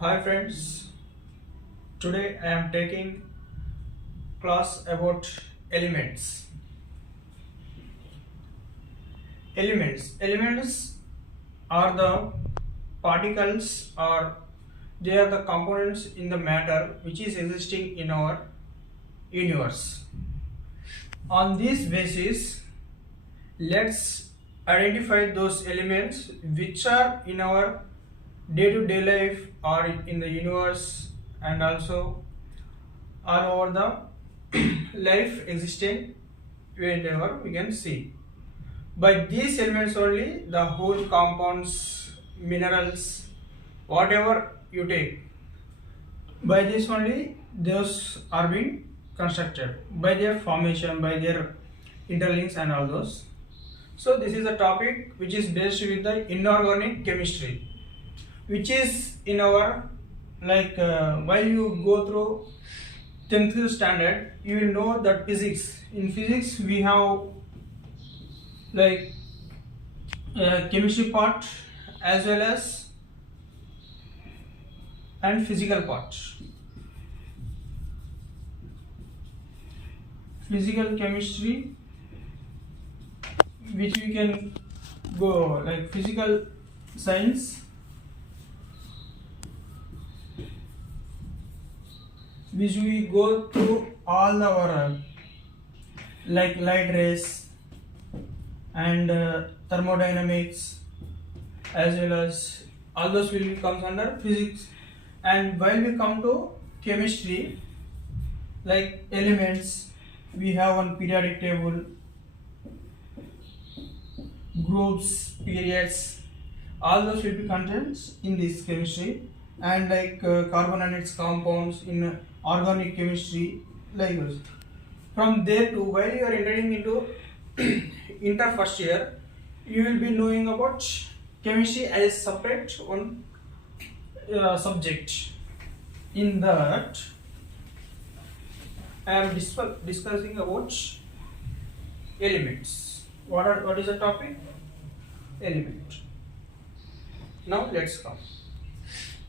Hi friends, today I am taking class about elements. Elements are the particles or they are the components in the matter which is existing in our universe. On this basis, let's identify those elements which are in our day-to-day life or in the universe and also all over the life existing whenever we can see. By these elements only the whole compounds, minerals, whatever you take, by this only those are being constructed by their formation, by their interlinks and all those. So this is a topic which is based with the inorganic chemistry, which is in our while you go through 10th standard you will know that physics. In physics we have like chemistry part as well as and physical part. Physical chemistry which we can go like physical science which we go through all our like light rays and thermodynamics as well as all those will comes under physics. And while we come to chemistry, like elements, we have one periodic table, groups, periods, all those will be contents in this chemistry. And like carbon and its compounds in organic chemistry, like this. From there to while you are entering into inter first year, you will be knowing about chemistry as separate one subject. In that, I am discussing about elements. What is the topic? Element. Now let's come.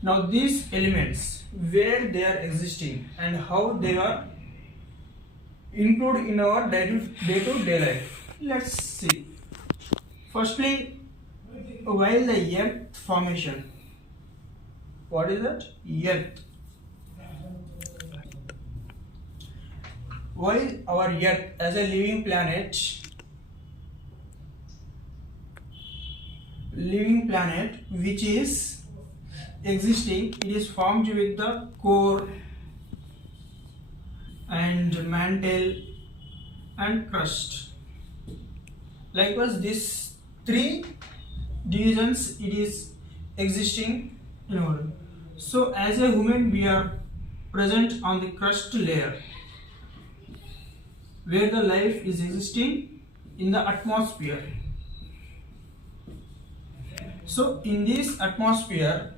Now these elements, where they are existing and how they are included in our day-to-day life. Let's see. Firstly, while the earth formation. What is that? Earth. While our earth as a living planet which is existing, it is formed with the core and mantle and crust. Likewise, these three divisions it is existing in our. So as a human we are present on the crust layer where the life is existing in the atmosphere. So in this atmosphere,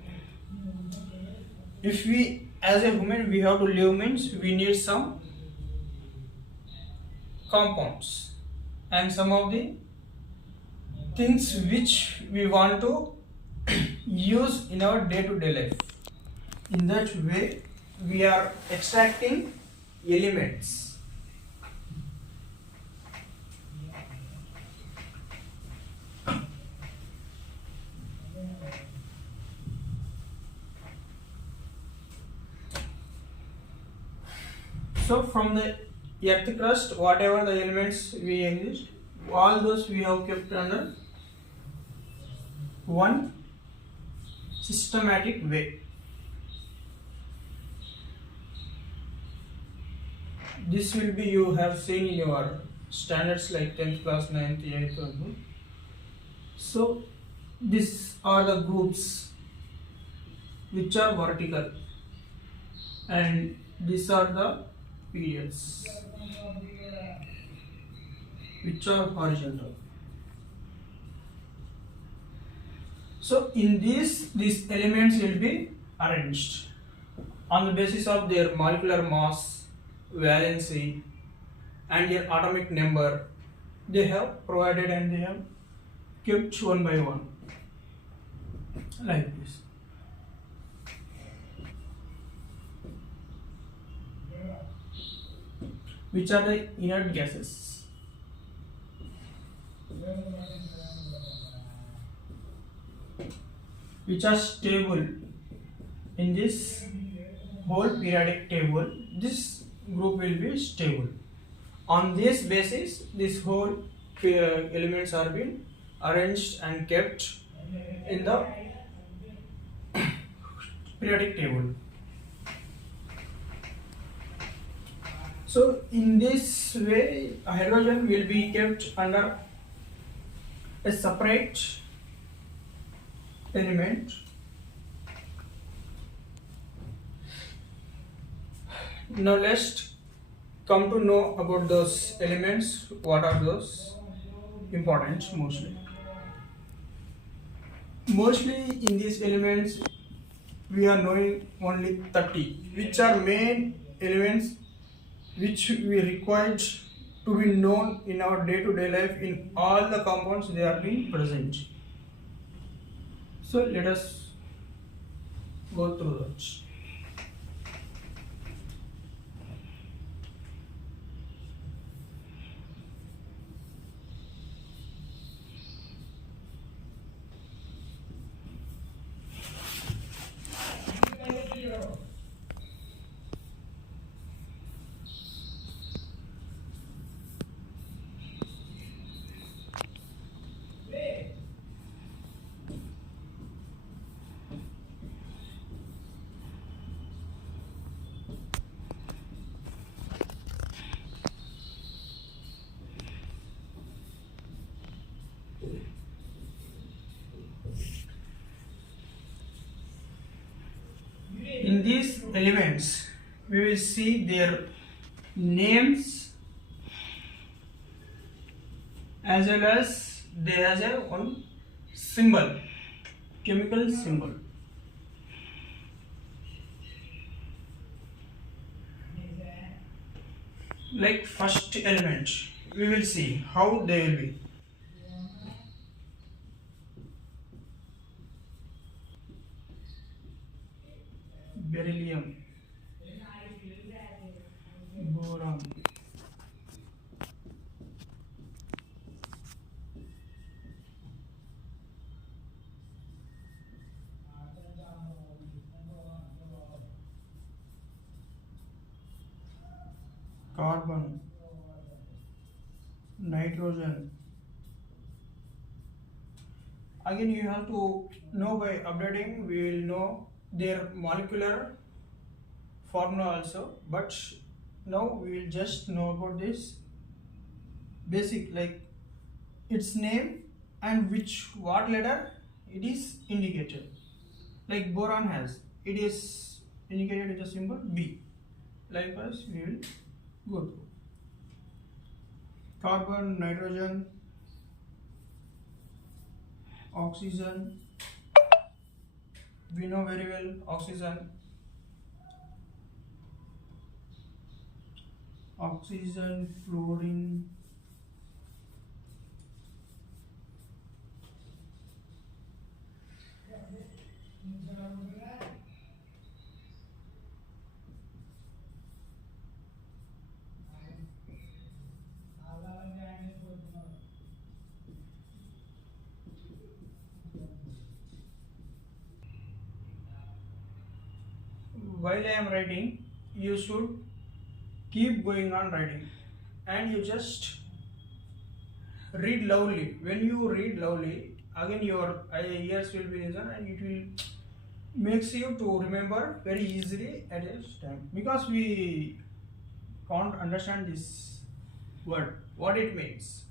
if we as a human we have to live means we need some compounds and some of the things which we want to use in our day-to-day life. In that way we are extracting elements. So from the earth crust, whatever the elements we exist, all those we have kept under one systematic way. This will be you have seen in your standards like 10th class, 9th, 8th or so. So these are the groups which are vertical and these are the periods which are horizontal. So in these elements will be arranged on the basis of their molecular mass, valency and their atomic number. They have provided and they have kept one by one like this. which are the inert gases. Which are stable in this whole periodic table. This group will be stable. On this basis, this whole elements are being arranged and kept in the periodic table. So in this way, hydrogen will be kept under a separate element. Now let's come to know about those elements. What are those important mostly? Mostly in these elements we are knowing only 30, which are main elements which we required to be known in our day-to-day life. In all the compounds they are being present. So let us go through that. In these elements, we will see their names as well as they has a one symbol, chemical symbol. Like first element, we will see how they will be. Beryllium, boron, carbon, nitrogen. Again, you have to know by updating, we will know their molecular formula also, but now we will just know about this basic, like its name and what letter it is indicated. Like boron has, it is indicated with the symbol B. Likewise, we will go through. Carbon, nitrogen, oxygen, we know very well oxygen, fluorine, while I am writing, you should keep going on writing and you just read loudly. When you read loudly, again your ears will be listen and it will makes you to remember very easily at a time, because we can't understand this word, what it means.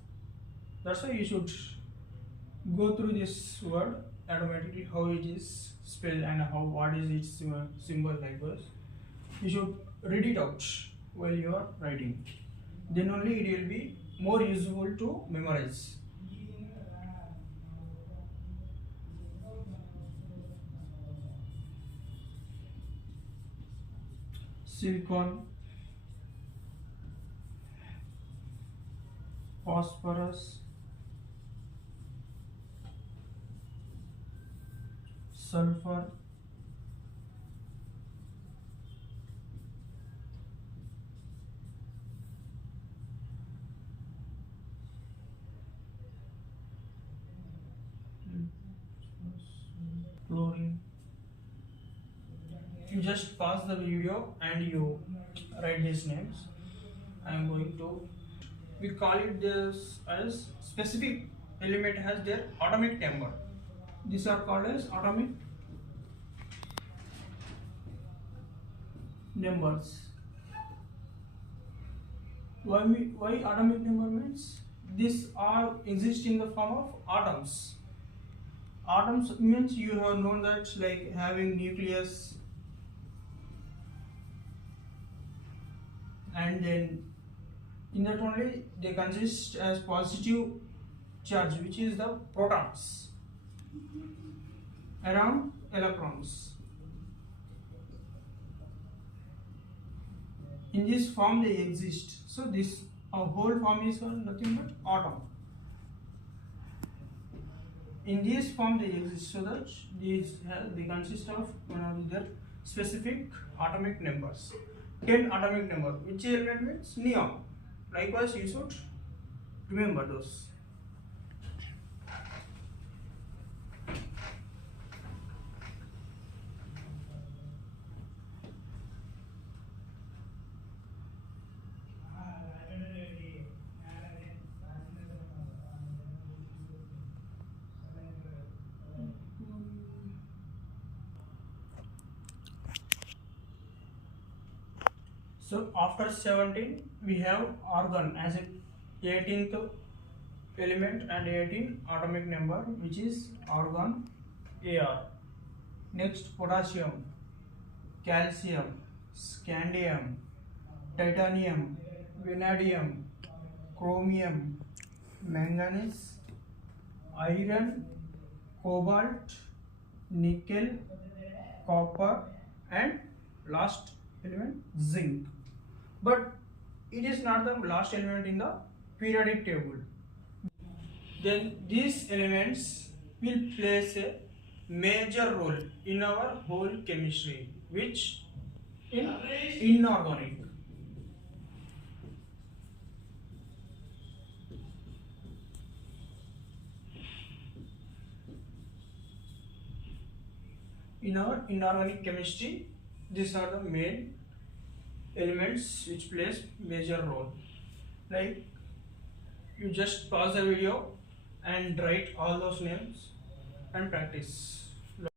That's why you should go through this word automatically, how it is spelled and what is its symbol. Like this, you should read it out while you are writing, then only it will be more useful to memorize. Silicon, phosphorus, sulfur, just pause the video and you write these names. I am going to, we call it this as specific element has their atomic number. These are called as atomic numbers. Why atomic number means these are exist in the form of atoms. Atoms means you have known that like having nucleus and then in that only they consist as positive charge, which is the protons around electrons. In this form they exist. So this whole form is nothing but atom. In this form they exist, so that they consist of their specific atomic numbers. 10 atomic number. Which element means neon. Likewise, you should remember those. So after 17 we have argon as a 18th element and 18 atomic number, which is argon Ar. Next potassium, calcium, scandium, titanium, vanadium, chromium, manganese, iron, cobalt, nickel, copper, and last element zinc. But it is not the last element in the periodic table. Then these elements will play a major role in our whole chemistry, which in inorganic. In our inorganic chemistry, these are the main elements which plays major role. Like you just pause the video and write all those names and practice.